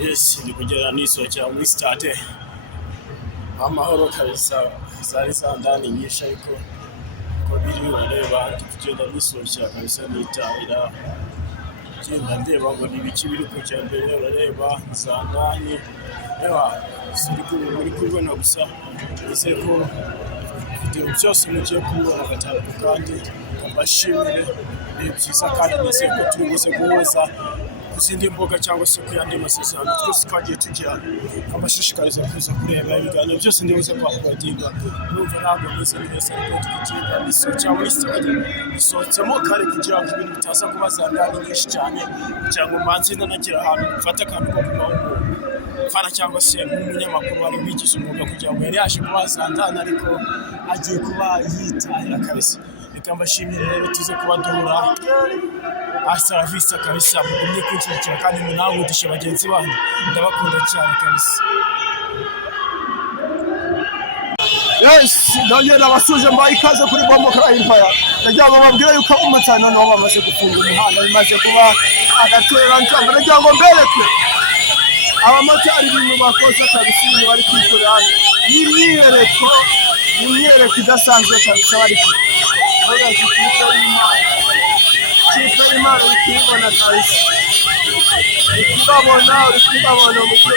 Yes, ndi kugera nisohokera muri stade amahoro kabisa, zari za ndani nyinshi ariko uko biri urareba tugenda nisohokera kabisa nitahira genda ndeba ngo ni ibiki biri kujya mbere, urareba za ndani muri kubibona gusa ese ko video byose mugiye kubona gatanu kandi abashimire ni byiza kandi nise ko turi buze guhuza izindi mboga cyangwa se kuyandi masezerano twese twagiye tugira amashishikarizo kuza kureba ibiganiro byose ndibuze kwakwaginga numva ntabwo nise neza ariko tukigira nisohokera muri stade nisohotsemo kare kugira ngo ibintu bitaza kubaza ndani nyinshi cyane cyangwa manzi nanagira ahantu mfata akantu ko kubaho fana cyangwa se umunyamakuru wari wigize umwuga kugira ngo yari yaje kubaza ndani ariko agiye kuba yitahira kabisa. Reka mbashimire rero tuze kuba duhura hasta la vista kabisa, mugumye kwinjira kandi munahudishe bagenzi banyu, ndabakunda cyane kabisa. Yes, ndongera abasuje mbaye ikaze kuri Bombo Cry Empire. Ndagira ngo babwire yuko umutana no bamaze gufunga umuhanda, bimaze kuba agatwera ncamba. Ndagira ngo mbereke abamotari ibintu bakoze kabisa, ibintu bari kwikorera n'imyereko idasanzwe kabisa bari kwikorera kipe y'Imana ukibona kabisa, ukibabona mu gihe